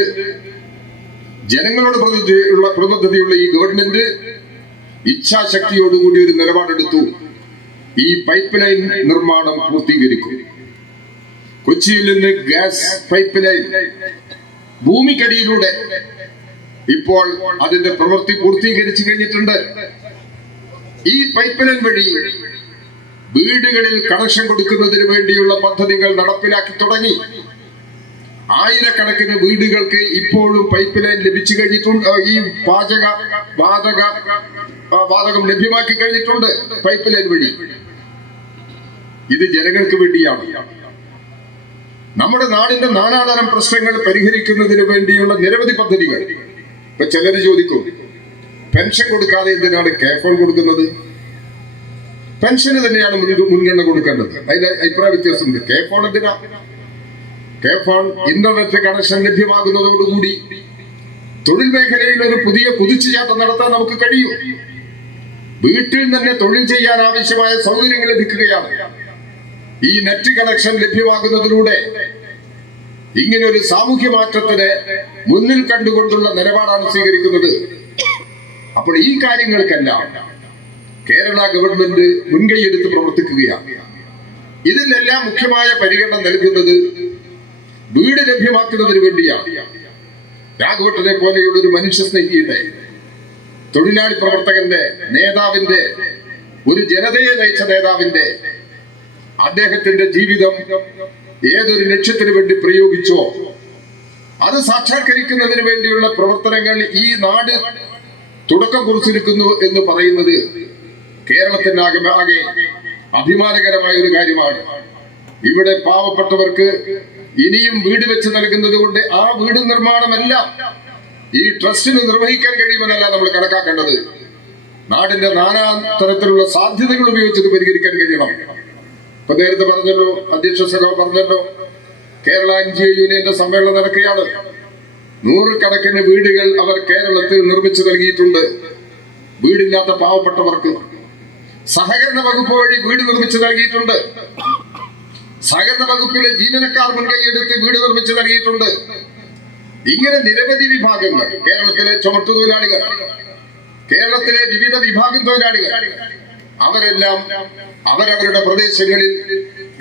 ജനങ്ങളോട് പ്രതിബദ്ധതയുള്ള ഈ ഗവൺമെന്റ് ഇച്ഛാശക്തിയോടുകൂടി ഒരു നിലപാടെടുത്തു. ഈ പൈപ്പ് ലൈൻ നിർമ്മാണം പൂർത്തീകരിക്കും. കൊച്ചിയിൽ നിന്ന് ഗ്യാസ് പൈപ്പ് ലൈൻ ഭൂമിക്കടിയിലൂടെ ഇപ്പോൾ അതിന്റെ പ്രവൃത്തി പൂർത്തീകരിച്ചു കഴിഞ്ഞിട്ടുണ്ട്. ഈ പൈപ്പ് ലൈൻ വഴി വീടുകളിൽ കണക്ഷൻ കൊടുക്കുന്നതിന് വേണ്ടിയുള്ള പദ്ധതികൾ നടപ്പിലാക്കി തുടങ്ങി. ആയിരക്കണക്കിന് വീടുകൾക്ക് ഇപ്പോഴും പൈപ്പ് ലൈൻ ലഭിച്ചു കഴിഞ്ഞിട്ടുണ്ട്. ഈ വാതകം ലഭ്യമാക്കി കഴിഞ്ഞിട്ടുണ്ട് പൈപ്പ് ലൈൻ വഴി. ഇത് ജനങ്ങൾക്ക് വേണ്ടിയാണ്. നമ്മുടെ നാടിന്റെ നാനാതരം പ്രശ്നങ്ങൾ പരിഹരിക്കുന്നതിന് വേണ്ടിയുള്ള നിരവധി പദ്ധതികൾ. ഇപ്പൊ ചിലര് ചോദിക്കും, പെൻഷൻ കൊടുക്കാതെ എന്തിനാണ് K-ഫോൺ കൊടുക്കുന്നത്? പെൻഷന് തന്നെയാണ് മുൻഗണന കൊടുക്കേണ്ടത്. അതിന്റെ അഭിപ്രായ വ്യത്യാസമുണ്ട്. K-ഫോൺ എന്തിനാ? K-ഫോൺ ഇന്റർനെറ്റ് കണക്ഷൻ ലഭ്യമാകുന്നതോടുകൂടി തൊഴിൽ മേഖലയിൽ ഒരു പുതിയ കുതിച്ചുചാട്ടം നടത്താൻ നമുക്ക് കഴിയും. വീട്ടിൽ തന്നെ തൊഴിൽ ചെയ്യാൻ ആവശ്യമായ സൗകര്യങ്ങൾ ലഭിക്കുകയാണ്. ഈ നെറ്റ് കണക്ഷൻ ലഭ്യമാകുന്നതിലൂടെ ഇങ്ങനെ ഒരു സാമൂഹ്യ മാറ്റത്തിന് മുന്നിൽ കണ്ടുകൊണ്ടുള്ള നിലപാടാണ് സ്വീകരിക്കുന്നത്. അപ്പോൾ ഈ കാര്യങ്ങൾക്കെല്ലാം കേരള ഗവൺമെന്റ് മുൻകൈയെടുത്ത് പ്രവർത്തിക്കുകയാണ്. ഇതിലെല്ലാം മുഖ്യമായ പരിഗണന നൽകുന്നത് വീട് ലഭ്യമാക്കുന്നതിന് വേണ്ടിയാണ്. രാഘവട്ടനെ പോലെയുള്ള ഒരു മനുഷ്യസ്നേഹിയുടെ, തൊഴിലാളി പ്രവർത്തകന്റെ, നേതാവിന്റെ, ഒരു ജനതയെ നയിച്ച നേതാവിന്റെ അദ്ദേഹത്തിന്റെ ജീവിതം ഏതൊരു ലക്ഷ്യത്തിന് വേണ്ടി പ്രയോഗിച്ചോ അത് സാക്ഷാത്കരിക്കുന്നതിന് വേണ്ടിയുള്ള പ്രവർത്തനങ്ങൾ ഈ നാട് തുടക്കം കുറിച്ചിരിക്കുന്നു എന്ന് പറയുന്നത് കേരളത്തിനാകെ അഭിമാനകരമായ ഒരു കാര്യമാണ്. ഇവിടെ പാവപ്പെട്ടവർക്ക് ഇനിയും വീട് വെച്ച് നൽകുന്നത് കൊണ്ട് ആ വീട് നിർമ്മാണമെല്ലാം ഈ ട്രസ്റ്റിന് നിർവഹിക്കാൻ കഴിയുമെന്നല്ല നമ്മൾ കണക്കാക്കേണ്ടത്. നാടിന്റെ നാനാ തരത്തിലുള്ള സാധ്യതകൾ ഉപയോഗിച്ചത് പരിഹരിക്കാൻ കഴിയണം. ഇപ്പൊ നേരത്തെ പറഞ്ഞല്ലോ, അധ്യക്ഷ സഖാവ് പറഞ്ഞല്ലോ, കേരള NGO യൂണിയന്റെ സമ്മേളനം നടക്കുകയാണ്. 100 കണക്കിന് വീടുകൾ അവർ കേരളത്തിൽ നിർമ്മിച്ചു നൽകിയിട്ടുണ്ട് വീടില്ലാത്ത പാവപ്പെട്ടവർക്ക്. സഹകരണ വകുപ്പ് വഴി വീട് നിർമ്മിച്ചു നൽകിയിട്ടുണ്ട്. സഹകരണ വകുപ്പിലെ ജീവനക്കാർ മുൻകൈയെടുത്ത് വീട് നിർമ്മിച്ചു നൽകിയിട്ടുണ്ട്. ഇങ്ങനെ നിരവധി വിഭാഗങ്ങൾ, കേരളത്തിലെ ചുമട്ടുതൊഴിലാളികൾ, കേരളത്തിലെ വിവിധ വിഭാഗം തൊഴിലാളികൾ, അവരെല്ലാം അവരവരുടെ പ്രദേശങ്ങളിൽ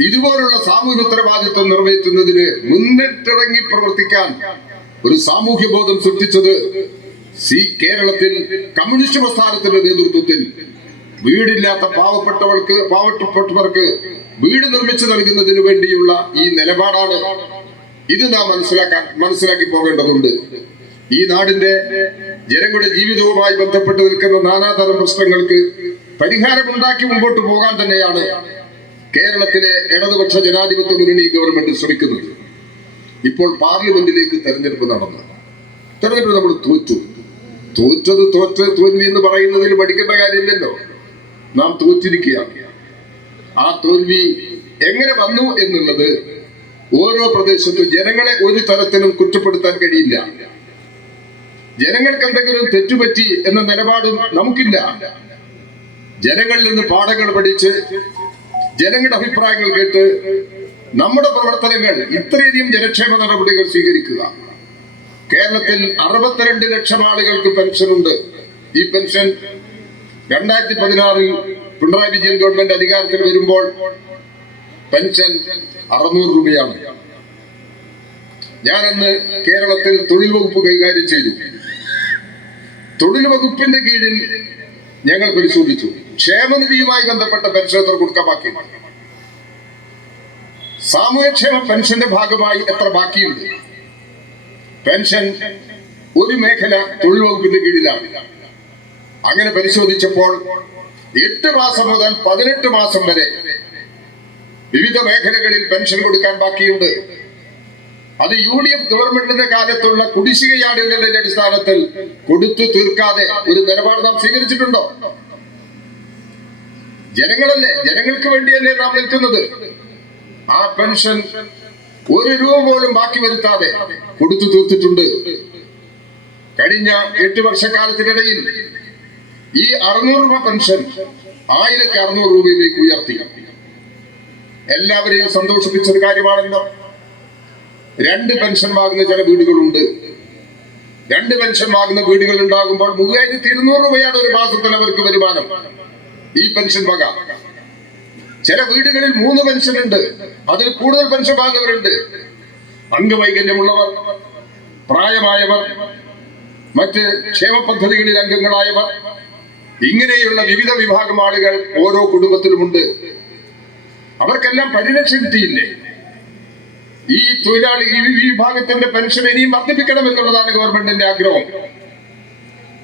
ഇതുപോലുള്ള സാമൂഹ്യ ഉത്തരവാദിത്വം നിറവേറ്റുന്നതിന് മുന്നിട്ടിറങ്ങി പ്രവർത്തിക്കാൻ ഒരു സാമൂഹ്യ ബോധം സൃഷ്ടിച്ചത് കേരളത്തിൽ കമ്മ്യൂണിസ്റ്റ് പ്രസ്ഥാനത്തിന്റെ നേതൃത്വത്തിൽ വീടില്ലാത്ത പാവപ്പെട്ടവർക്ക് വീട് നിർമ്മിച്ചു നൽകുന്നതിന് വേണ്ടിയുള്ള ഈ നിലപാടാണ്. ഇത് നാം മനസ്സിലാക്കി പോകേണ്ടതുണ്ട്. ഈ നാടിന്റെ ജനങ്ങളുടെ ജീവിതവുമായി ബന്ധപ്പെട്ട് നിൽക്കുന്ന നാനാതരം പ്രശ്നങ്ങൾക്ക് പരിഹാരമുണ്ടാക്കി മുമ്പോട്ട് പോകാൻ തന്നെയാണ് കേരളത്തിലെ ഇടതുപക്ഷ ജനാധിപത്യ മുന്നണി ഗവൺമെന്റ് ശ്രമിക്കുന്നത്. ഇപ്പോൾ പാർലമെന്റിലേക്ക് തെരഞ്ഞെടുപ്പ് നടന്നു. തെരഞ്ഞെടുപ്പ് നമ്മൾ തോൽവി എന്ന് പറയുന്നതിൽ പഠിക്കേണ്ട കാര്യമില്ലല്ലോ. നാം തോറ്റിരിക്കുകയാണ്. ആ തോൽവി എങ്ങനെ വന്നു എന്നുള്ളത് ഓരോ പ്രദേശത്തും ജനങ്ങളെ ഒരു തരത്തിലും കുറ്റപ്പെടുത്താൻ കഴിയില്ല. ജനങ്ങൾക്ക് എന്തെങ്കിലും തെറ്റുപറ്റി എന്ന നിലപാടും നമുക്കില്ല. ജനങ്ങളിൽ നിന്ന് പാഠങ്ങൾ പഠിച്ച് ജനങ്ങളുടെ അഭിപ്രായങ്ങൾ കേട്ട് നമ്മുടെ പ്രവർത്തനങ്ങൾ ഇത്രയധികം ജനക്ഷേമ നടപടികൾ സ്വീകരിക്കുക. കേരളത്തിൽ 62 ലക്ഷം ആളുകൾക്ക് പെൻഷനുണ്ട്. ഈ പെൻഷൻ 2016 പിണറായി വിജയൻ ഗവൺമെന്റ് അധികാരത്തിൽ വരുമ്പോൾ പെൻഷൻ 600 രൂപയാണ്. ഞാനന്ന് കേരളത്തിൽ തൊഴിൽ വകുപ്പ് കൈകാര്യം ചെയ്തു. തൊഴിൽ വകുപ്പിന്റെ കീഴിൽ ഞങ്ങൾ പരിശോധിച്ചു ക്ഷേമനിധിയുമായി ബന്ധപ്പെട്ട പെൻഷൻ എത്ര കൊടുക്കാൻ ബാക്കിയുണ്ട്, സാമൂഹ്യക്ഷേമ പെൻഷന്റെ ഭാഗമായി എത്ര ബാക്കിയുണ്ട്. പെൻഷൻ ഒരു മേഖല തൊഴിൽ വകുപ്പിന്റെ കീഴിലാണ്. അങ്ങനെ പരിശോധിച്ചപ്പോൾ 8 മാസം മുതൽ 18 മാസം വരെ വിവിധ മേഖലകളിൽ പെൻഷൻ കൊടുക്കാൻ ബാക്കിയുണ്ട്. അത് UDF ഗവൺമെന്റിന്റെ കാലത്തുള്ള കുടിശ്ശികയാണ് എന്നതിന്റെ അടിസ്ഥാനത്തിൽ കൊടുത്തു തീർക്കാതെ ഒരു നിലപാട് നാം സ്വീകരിച്ചിട്ടുണ്ടോ? ജനങ്ങളല്ലേ, ജനങ്ങൾക്ക് വേണ്ടിയല്ലേ നാം നിൽക്കുന്നത്. ആ പെൻഷൻ 1 രൂപ പോലും ബാക്കി വരുത്താതെ കൊടുത്തു തീർത്തിട്ടുണ്ട്. കഴിഞ്ഞ 8 വർഷക്കാലത്തിനിടയിൽ ഈ 600 രൂപ പെൻഷൻ 1600 രൂപയിലേക്ക് ഉയർത്തി. എല്ലാവരെയും സന്തോഷിപ്പിച്ചൊരു കാര്യമാണല്ലോ. 2 പെൻഷൻ വാങ്ങുന്ന ചില വീടുകളുണ്ട്. 2 പെൻഷൻ വാങ്ങുന്ന വീടുകൾ ഉണ്ടാകുമ്പോൾ 3200 രൂപയാണ് ഒരു മാസത്തിൽ അവർക്ക് വരുമാനം ഈ പെൻഷൻ വക. ചില വീടുകളിൽ 3 പെൻഷൻ ഉണ്ട്, അതിൽ കൂടുതൽ പെൻഷൻ വാങ്ങുന്നവരുണ്ട്. അംഗവൈകല്യമുള്ളവർ, പ്രായമായവർ, മറ്റ് ക്ഷേമ പദ്ധതികളിൽ അംഗങ്ങളായവർ, ഇങ്ങനെയുള്ള വിവിധ വിഭാഗം ആളുകൾ ഓരോ കുടുംബത്തിലുമുണ്ട്. അവർക്കെല്ലാം പരിരക്ഷ കിട്ടിയില്ലേ? ഈ തൊഴിലാളി ഈ വിഭാഗത്തിന്റെ പെൻഷൻ ഇനിയും വർദ്ധിപ്പിക്കണം എന്നുള്ളതാണ് ഗവൺമെന്റിന്റെ ആഗ്രഹം.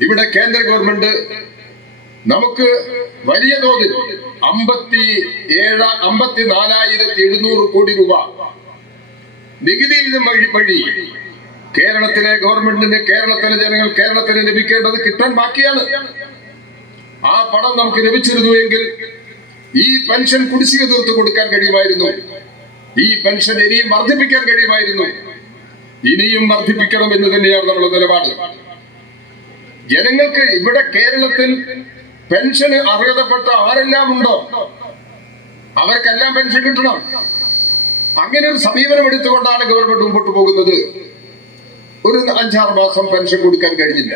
ഇവിടെ കേന്ദ്ര ഗവൺമെന്റ് നമുക്ക് വലിയ തോതിൽ 54,700 കോടി രൂപ നികുതി വഴി കേരളത്തിലെ ഗവൺമെന്റിന്, കേരളത്തിലെ ജനങ്ങൾ, കേരളത്തിന് ലഭിക്കേണ്ടത് കിട്ടാൻ ബാക്കിയാണ്. ആ പണം നമുക്ക് ലഭിച്ചിരുന്നുവെങ്കിൽ ഈ പെൻഷൻ കുടിശ്ശിക തീർത്ത് കൊടുക്കാൻ കഴിയുമായിരുന്നു. ഈ പെൻഷൻ ഇനിയും വർദ്ധിപ്പിക്കാൻ കഴിയുമായിരുന്നു. ഇനിയും വർദ്ധിപ്പിക്കണം എന്ന് തന്നെയാണ് നമ്മുടെ നിലപാട്. ജനങ്ങൾക്ക് ഇവിടെ കേരളത്തിൽ പെൻഷന് അർഹതപ്പെട്ട ആരെല്ലാം ഉണ്ടോ അവർക്കെല്ലാം പെൻഷൻ കിട്ടണം. അങ്ങനെ ഒരു സമീപനം എടുത്തുകൊണ്ടാണ് ഗവൺമെന്റ് മുമ്പോട്ട് പോകുന്നത്. ഒരു 5-6 മാസം പെൻഷൻ കൊടുക്കാൻ കഴിഞ്ഞില്ല,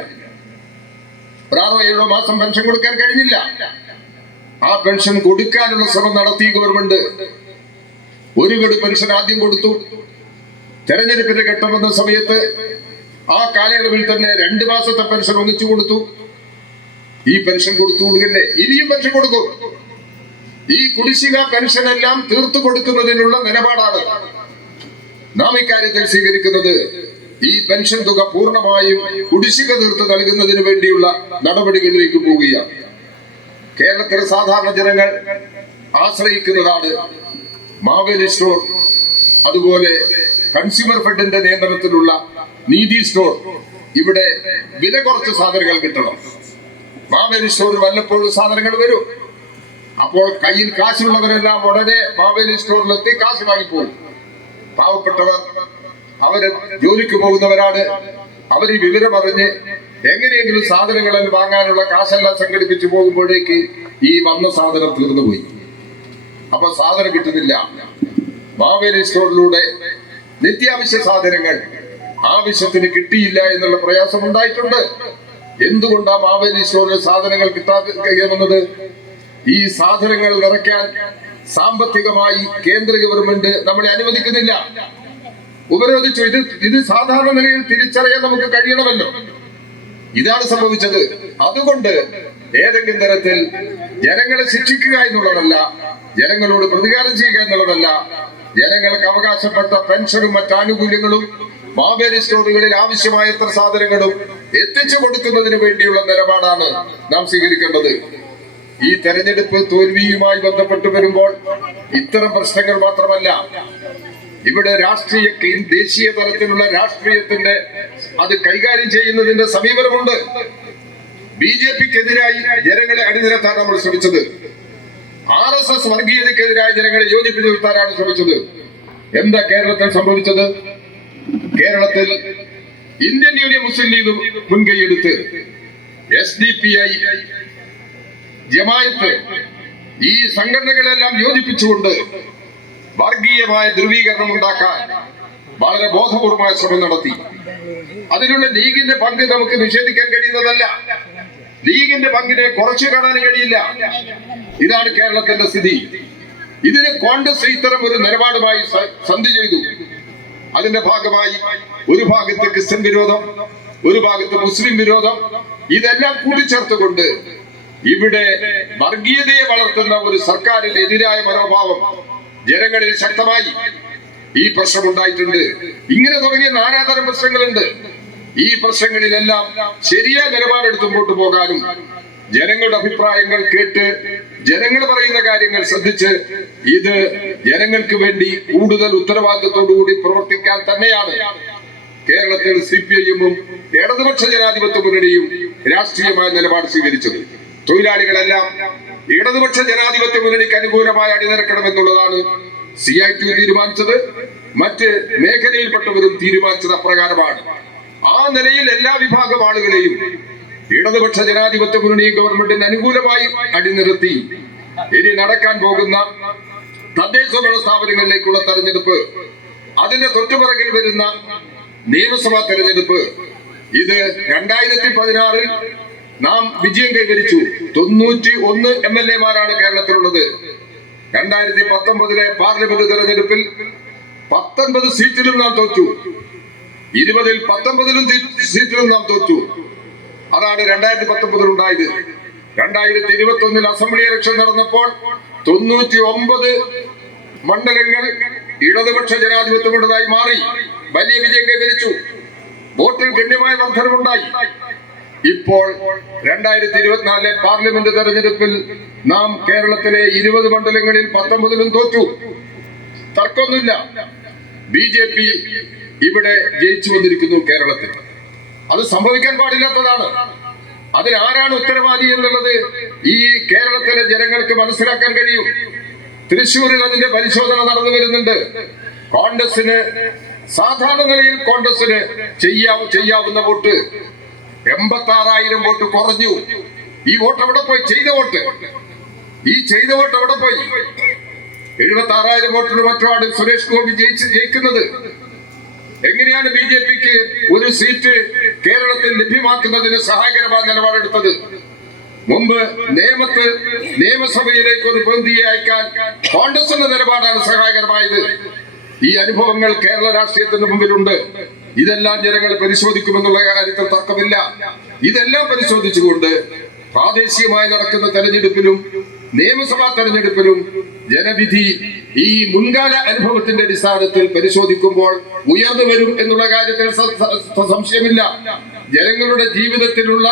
6-7 മാസം പെൻഷൻ കൊടുക്കാൻ കഴിഞ്ഞില്ല. ആ പെൻഷൻ കൊടുക്കാനുള്ള ശ്രമം നടത്തി ഗവൺമെന്റ്. ഒരു ഗഡു പെൻഷൻ ആദ്യം കൊടുത്തു. തെരഞ്ഞെടുപ്പിന്റെ ഘട്ടം വന്ന സമയത്ത് ആ കാലയളവിൽ തന്നെ 2 മാസത്തെ പെൻഷൻ ഒന്നിച്ചു കൊടുത്തു. ഈ പെൻഷൻ കൊടുത്തുകൊടുക്കണ്ടേ? ഇനിയും പെൻഷൻ കൊടുക്കും. ഈ കുടിശ്ശിക പെൻഷൻ എല്ലാം തീർത്തു കൊടുക്കുന്നതിനുള്ള നിലപാടാണ് നാം ഇക്കാര്യത്തിൽ സ്വീകരിക്കുന്നത്. ഈ പെൻഷൻ തുക പൂർണ്ണമായും കുടിശ്ശിക തീർത്ത് നൽകുന്നതിന് വേണ്ടിയുള്ള നടപടികളിലേക്ക് പോവുകയാണ്. കേരളത്തിലെ സാധാരണ ജനങ്ങൾ ആശ്രയിക്കുന്നതാണ് മാവേലി സ്റ്റോർ, അതുപോലെ കൺസ്യൂമർ ഫെഡിന്റെ നിയന്ത്രണത്തിലുള്ള നീതി സ്റ്റോർ. ഇവിടെ വില കുറച്ച് സാധനങ്ങൾ കിട്ടണം. മാവേലി സ്റ്റോറിൽ വല്ലപ്പോഴും സാധനങ്ങൾ വരും. അപ്പോൾ കയ്യിൽ കാശുള്ളവരെല്ലാം ഉടനെ മാവേലി സ്റ്റോറിലെത്തി കാശ് വാങ്ങിപ്പോകും. പാവപ്പെട്ടവർ, അവര് ജോലിക്ക് പോകുന്നവരാണ്. അവർ ഈ വിവരം അറിഞ്ഞ് എങ്ങനെയെങ്കിലും സാധനങ്ങളിൽ വാങ്ങാനുള്ള കാശെല്ലാം സംഘടിപ്പിച്ചു പോകുമ്പോഴേക്ക് ഈ വന്ന സാധനം തീർന്നുപോയി. അപ്പൊ സാധനം കിട്ടുന്നില്ല. മാവേലി സ്റ്റോറിലൂടെ നിത്യാവശ്യ സാധനങ്ങൾ ആവശ്യത്തിന് കിട്ടിയില്ല എന്നുള്ള പ്രയാസം ഉണ്ടായിട്ടുണ്ട്. എന്തുകൊണ്ടാ മാവേലി സ്റ്റോറിൽ സാധനങ്ങൾ കിട്ടാതെ കഴിയുന്നത്? ഈ സാധനങ്ങൾ നിറയ്ക്കാൻ സാമ്പത്തികമായി കേന്ദ്ര ഗവൺമെന്റ് നമ്മളെ അനുവദിക്കുന്നില്ല, ഉപരോധിച്ചു. ഇത് സാധാരണ നിലയിൽ തിരിച്ചറിയാൻ നമുക്ക് കഴിയണമല്ലോ. ഇതാണ് സംഭവിച്ചത്. അതുകൊണ്ട് ഏതെങ്കിലും തരത്തിൽ ജനങ്ങളെ ശിക്ഷിക്കുക എന്നുള്ളതല്ല, ജനങ്ങളോട് പ്രതികാരം ചെയ്യുക എന്നുള്ളതല്ല, ജനങ്ങൾക്ക് അവകാശപ്പെട്ട പെൻഷനും മറ്റാനുകൂല്യങ്ങളും മാവേലി സ്റ്റോറുകളിൽ ആവശ്യമായത്ര സാധനങ്ങളും എത്തിച്ചു കൊടുക്കുന്നതിന് വേണ്ടിയുള്ള നിലപാടാണ് നാം സ്വീകരിക്കേണ്ടത്. ഈ തെരഞ്ഞെടുപ്പ് തോൽവിയുമായി ബന്ധപ്പെട്ട് വരുമ്പോൾ ഇത്തരം പ്രശ്നങ്ങൾ മാത്രമല്ല, ഇവിടെ രാഷ്ട്രീയ ദേശീയ തലത്തിലുള്ള രാഷ്ട്രീയത്തിന്റെ അത് കൈകാര്യം ചെയ്യുന്നതിന്റെ സമീപനമുണ്ട്. BJPക്കെതിരായി ജനങ്ങളെ അണിനിരത്താൻ നമ്മൾ ശ്രമിച്ചത്, RSS വർഗീയതയ്ക്കെതിരായി ജനങ്ങളെ യോജിപ്പിച്ചു നിർത്താനാണ് ശ്രമിച്ചത്. എന്താ കേരളത്തിൽ സംഭവിച്ചത്? കേരളത്തിൽ ഇന്ത്യൻ യൂണിയൻ മുസ്ലിം ലീഗ് മുൻകൈയെടുത്ത് SDPI, ജമാഅത്ത്, ഈ സംഘടനകളെല്ലാം യോജിപ്പിച്ചുകൊണ്ട് വർഗീയമായ ധ്രുവീകരണം ഉണ്ടാക്കാൻ വളരെ ബോധപൂർവമായ ശ്രമം നടത്തി. അതിലുള്ള ലീഗിന്റെ പങ്ക് നമുക്ക് നിഷേധിക്കാൻ കഴിയുന്നതല്ല. ലീഗിന്റെ പങ്കിനെ കുറച്ചു കാണാൻ കഴിയില്ല. ഇതാണ് കേരളത്തിന്റെ സ്ഥിതി. ഇതിന് കോൺഗ്രസ് ഇത്തരം ഒരു നിലപാടുമായി സന്ധി ചെയ്തു. അതിന്റെ ഭാഗമായി ഒരു ഭാഗത്ത് ക്രിസ്ത്യൻ വിരോധം, ഒരു ഭാഗത്ത് മുസ്ലിം വിരോധം, ഇതെല്ലാം കൂട്ടിച്ചേർത്തുകൊണ്ട് ഇവിടെ വർഗീയതയെ വളർത്തുന്ന ഒരു സർക്കാരിന് എതിരായ മനോഭാവം ജനങ്ങളിൽ ശക്തമായി ഈ പ്രശ്നം ഉണ്ടായിട്ടുണ്ട്. ഇങ്ങനെ തുടങ്ങിയ നാനാതരം പ്രശ്നങ്ങളുണ്ട്. ഈ പ്രശ്നങ്ങളിലെല്ലാം ശരിയായ നിലപാടെടുത്ത് മുമ്പോട്ട് പോകാനും ജനങ്ങളുടെ അഭിപ്രായങ്ങൾ കേട്ട് ജനങ്ങൾ പറയുന്ന കാര്യങ്ങൾ ശ്രദ്ധിച്ച് ഇത് ജനങ്ങൾക്ക് വേണ്ടി കൂടുതൽ ഉത്തരവാദിത്വത്തോടുകൂടി പ്രവർത്തിക്കാൻ തന്നെയാണ് കേരളത്തിൽ CPI-ഉം ഇടതുപക്ഷ ജനാധിപത്യ മുന്നണിയും രാഷ്ട്രീയമായ നിലപാട് സ്വീകരിച്ചത്. തൊഴിലാളികളെല്ലാം ഇടതുപക്ഷ ജനാധിപത്യ മുന്നണിക്ക് അനുകൂലമായി അണിനിരക്കണമെന്നുള്ളതാണ് CITU തീരുമാനിച്ചത്. മറ്റ് മേഖലയിൽപ്പെട്ടവരും തീരുമാനിച്ചത് അപ്രകാരമാണ്. ആ നിലയിൽ എല്ലാ വിഭാഗം ആളുകളെയും ഇടതുപക്ഷ ജനാധിപത്യ മുന്നണി ഗവൺമെന്റിന് അനുകൂലമായി അണിനിരത്തി ഇനി നടക്കാൻ പോകുന്ന തദ്ദേശ ഭരണ സ്ഥാപനങ്ങളിലേക്കുള്ള തെരഞ്ഞെടുപ്പ്, അതിന്റെ തൊട്ടുപിറകിൽ വരുന്ന നിയമസഭാ തെരഞ്ഞെടുപ്പ്, ഇത് 2016 നാം വിജയം കൈവരിച്ചു. 91 MLA-മാരാണ് കേരളത്തിലുള്ളത്. 2019 പാർലമെന്റ് തെരഞ്ഞെടുപ്പിൽ 19 സീറ്റിലും നാം തോറ്റു. 20-ൽ 19 സീറ്റിലും നാം തോറ്റു. അതാണ് 2019 ഉണ്ടായത്. 2021 അസംബ്ലി ഇലക്ഷൻ നടന്നപ്പോൾ 99 മണ്ഡലങ്ങൾ ഇടതുപക്ഷ ജനാധിപത്യമുള്ളതായി മാറി വലിയ വിജയം കൈവരിച്ചു. വോട്ടിൽ ഗണ്യമായ വർധനവുണ്ടായി. ഇപ്പോൾ 2024 പാർലമെന്റ് തെരഞ്ഞെടുപ്പിൽ നാം കേരളത്തിലെ 20 മണ്ഡലങ്ങളിൽ 19-ലും തോറ്റു. തർക്കമൊന്നുമില്ല. BJP ഇവിടെ ജയിച്ചു വന്നിരിക്കുന്നു കേരളത്തിൽ. അത് സംഭവിക്കാൻ പാടില്ലാത്തതാണ്. അതിനാരാണ് ഉത്തരവാദി എന്നുള്ളത് ഈ കേരളത്തിലെ ജനങ്ങൾക്ക് മനസ്സിലാക്കാൻ കഴിയും. തൃശ്ശൂരിൽ അതിന്റെ പരിശോധന നടന്നു വരുന്നുണ്ട്. കോൺഗ്രസിന് സാധാരണ നിലയിൽ കോൺഗ്രസിന് ചെയ്യാവുന്ന വോട്ട് 86,000 വോട്ട് കുറഞ്ഞു. ഈ വോട്ട് എവിടെ പോയി? ചെയ്ത വോട്ട് എവിടെ പോയി? 76,000 വോട്ടിന് മറ്റാണ് സുരേഷ് ഗോപി ജയിക്കുന്നത്. എങ്ങനെയാണ് BJP-ക്ക് ഒരു സീറ്റ് കേരളത്തിൽ ലഭ്യമാക്കുന്നതിന് സഹായകരമായ നിലപാടെടുത്തത്? മുമ്പ് നിയമസഭയിലേക്ക് ഒരു പ്രതിനിധിയെ അയക്കാൻ കോൺഗ്രസിന്റെ നിലപാടാണ് സഹായകരമായത്. ഈ അനുഭവങ്ങൾ കേരള രാഷ്ട്രീയത്തിന് മുമ്പിലുണ്ട്. ഇതെല്ലാം ജനങ്ങൾ പരിശോധിക്കുമെന്നുള്ള കാര്യത്തിൽ തർക്കമില്ല. ഇതെല്ലാം പരിശോധിച്ചുകൊണ്ട് പ്രാദേശികമായി നടക്കുന്ന തെരഞ്ഞെടുപ്പിലും നിയമസഭാ തെരഞ്ഞെടുപ്പിലും ജനവിധി ഈ മുൻകാല അനുഭവത്തിന്റെ അടിസ്ഥാനത്തിൽ പരിശോധിക്കുമ്പോൾ ഉയർന്നു വരും എന്നുള്ള കാര്യത്തിൽ സംശയമില്ല. ജനങ്ങളുടെ ജീവിതത്തിലുള്ള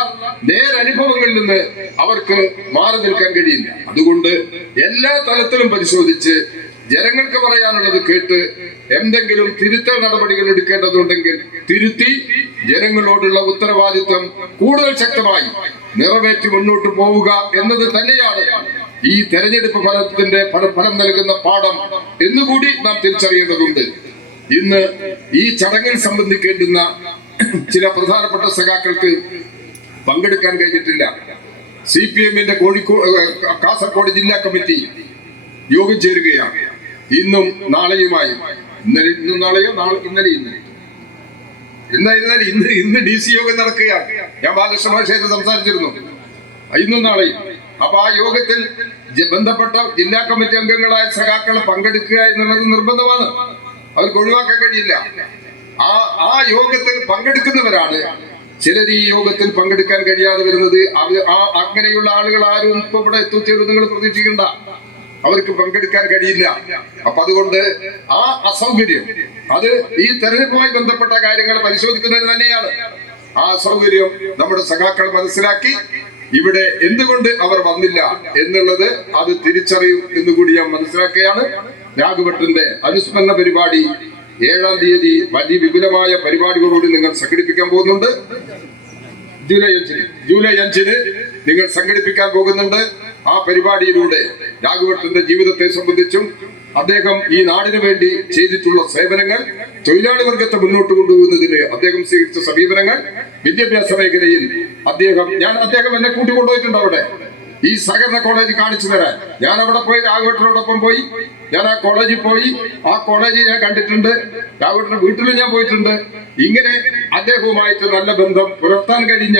നേരനുഭവങ്ങളിൽ നിന്ന് അവർക്ക് മാറി നിൽക്കാൻ കഴിയില്ല. അതുകൊണ്ട് എല്ലാ തലത്തിലും പരിശോധിച്ച് ജനങ്ങൾക്ക് പറയാനുള്ളത് കേട്ട് എന്തെങ്കിലും തിരുത്തൽ നടപടികൾ എടുക്കേണ്ടതുണ്ടെങ്കിൽ തിരുത്തി ജനങ്ങളോടുള്ള ഉത്തരവാദിത്വം കൂടുതൽ ശക്തമായി നിറവേറ്റി മുന്നോട്ട് പോവുക എന്നത് തന്നെയാണ് ഈ തെരഞ്ഞെടുപ്പ് ഫലത്തിന്റെ ഫലം നൽകുന്ന പാഠം എന്നുകൂടി നാം തിരിച്ചറിയേണ്ടതുണ്ട്. ഇന്ന് ഈ ചടങ്ങിൽ സംബന്ധിക്കേണ്ടുന്ന ചില പ്രധാനപ്പെട്ട സഖാക്കൾക്ക് പങ്കെടുക്കാൻ കഴിഞ്ഞിട്ടില്ല. CPM-ന്റെ കാസർഗോഡ് ജില്ലാ കമ്മിറ്റി യോഗം ചേരുകയാണ്. ഇന്നും നാളെയുമായി ഇന്ന് DC യോഗം നടക്കുകയാണ്. ഞാൻ ബാലകൃഷ്ണ മാഷായിട്ട് സംസാരിച്ചിരുന്നു. ഇന്നും നാളെയും. അപ്പൊ ആ യോഗത്തിൽ ബന്ധപ്പെട്ട ജില്ലാ കമ്മിറ്റി അംഗങ്ങളായ സഖാക്കൾ പങ്കെടുക്കുക എന്നുള്ളത് നിർബന്ധമാണ്. അവർക്ക് ഒഴിവാക്കാൻ കഴിയില്ല. ആ യോഗത്തിൽ പങ്കെടുക്കുന്നവരാണ് ചിലർ ഈ യോഗത്തിൽ പങ്കെടുക്കാൻ കഴിയാതെ വരുന്നത്. അങ്ങനെയുള്ള ആളുകൾ ആരും ഇപ്പൊ ഇവിടെ എത്തിച്ചേരും നിങ്ങൾ പ്രതീക്ഷിക്കണ്ട. അവർക്ക് പങ്കെടുക്കാൻ കഴിയില്ല. അപ്പൊ അതുകൊണ്ട് ആ അസൗകര്യം അത് ഈ തെരഞ്ഞെടുപ്പുമായി ബന്ധപ്പെട്ട കാര്യങ്ങൾ പരിശോധിക്കുന്നതിന് തന്നെയാണ്. ആ അസൗകര്യം നമ്മുടെ സഖാക്കൾ മനസ്സിലാക്കി ഇവിടെ എന്തുകൊണ്ട് അവർ വന്നില്ല എന്നുള്ളത് അത് തിരിച്ചറിയും എന്നുകൂടി ഞാൻ മനസ്സിലാക്കുകയാണ്. രാഘവട്ടന്റെ അനുസ്മരണ പരിപാടി 7-ാം തീയതി വലിയ വിപുലമായ പരിപാടികളോട് നിങ്ങൾ സംഘടിപ്പിക്കാൻ പോകുന്നുണ്ട്. ജൂലൈ 5-ന് നിങ്ങൾ സംഘടിപ്പിക്കാൻ പോകുന്നുണ്ട്. ആ പരിപാടിയിലൂടെ രാഘവട്ടന്റെ ജീവിതത്തെ സംബന്ധിച്ചും അദ്ദേഹം ഈ നാടിനു വേണ്ടി ചെയ്തിട്ടുള്ള സേവനങ്ങൾ, തൊഴിലാളി വർഗത്തെ മുന്നോട്ട് കൊണ്ടുപോകുന്നതിന് അദ്ദേഹം സ്വീകരിച്ച സമീപനങ്ങൾ, വിദ്യാഭ്യാസ മേഖലയിൽ അദ്ദേഹം എന്നെ കൂട്ടിക്കൊണ്ടുപോയിട്ടുണ്ട്. അവിടെ ഈ സഹകരണ കോളേജ് കാണിച്ചു തരാൻ ഞാൻ അവിടെ പോയി രാഘവട്ടനോടൊപ്പം പോയി. ഞാൻ ആ കോളേജിൽ പോയി. ആ കോളേജ് ഞാൻ കണ്ടിട്ടുണ്ട്. രാഘവട്ടന്റെ വീട്ടിലും ഞാൻ പോയിട്ടുണ്ട്. ഇങ്ങനെ അദ്ദേഹവുമായിട്ട് നല്ല ബന്ധം പുലർത്താൻ കഴിഞ്ഞ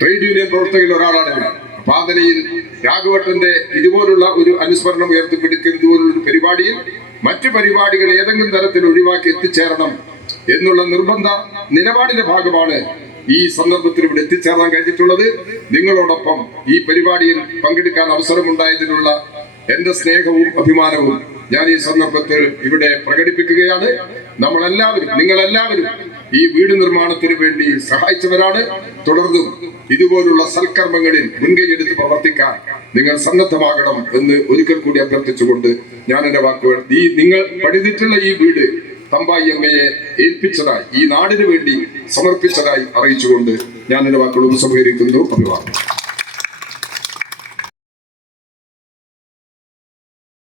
ട്രേഡ് യൂണിയൻ പ്രവർത്തകരിൽ ഒരാളാണ് ഞാൻ. അപ്പൊ ആ നിലയിൽ രാഘവട്ടന്റെ ഇതുപോലുള്ള ഒരു അനുസ്മരണം ഉയർത്തിപ്പിടിക്കുന്ന ഇതുപോലുള്ള ഒരു പരിപാടിയിൽ മറ്റു പരിപാടികൾ ഏതെങ്കിലും തരത്തിൽ ഒഴിവാക്കി എത്തിച്ചേരണം എന്നുള്ള നിർബന്ധ നിലപാടിന്റെ ഭാഗമാണ് ഈ സന്ദർഭത്തിൽ ഇവിടെ എത്തിച്ചേരാൻ കഴിഞ്ഞിട്ടുള്ളത്. നിങ്ങളോടൊപ്പം ഈ പരിപാടിയിൽ പങ്കെടുക്കാൻ അവസരമുണ്ടായതിനുള്ള എന്റെ സ്നേഹവും അഭിമാനവും ഞാൻ ഈ സന്ദർഭത്തിൽ ഇവിടെ പ്രകടിപ്പിക്കുകയാണ്. നിങ്ങളെല്ലാവരും ഈ വീട് നിർമ്മാണത്തിന് വേണ്ടി സഹായിച്ചവരാണ്. തുടർന്നും ഇതുപോലുള്ള സൽക്കർമ്മങ്ങളിൽ മുൻകൈയെടുത്ത് പ്രവർത്തിക്കാൻ നിങ്ങൾ സന്നദ്ധമാകണം എന്ന് ഒരിക്കൽ കൂടി അഭ്യർത്ഥിച്ചുകൊണ്ട് ഞാൻ എന്റെ വാക്കുകൾ നിങ്ങൾ പണിതിട്ടുള്ള ഈ വീട് തമ്പായി അമ്മയെ ഏൽപ്പിച്ചതായി, ഈ നാടിനു വേണ്ടി സമർപ്പിച്ചതായി അറിയിച്ചുകൊണ്ട് ഞാൻ എന്റെ വാക്കുകൾ ഉപസംഹരിക്കുന്നു. അഭിവാദം.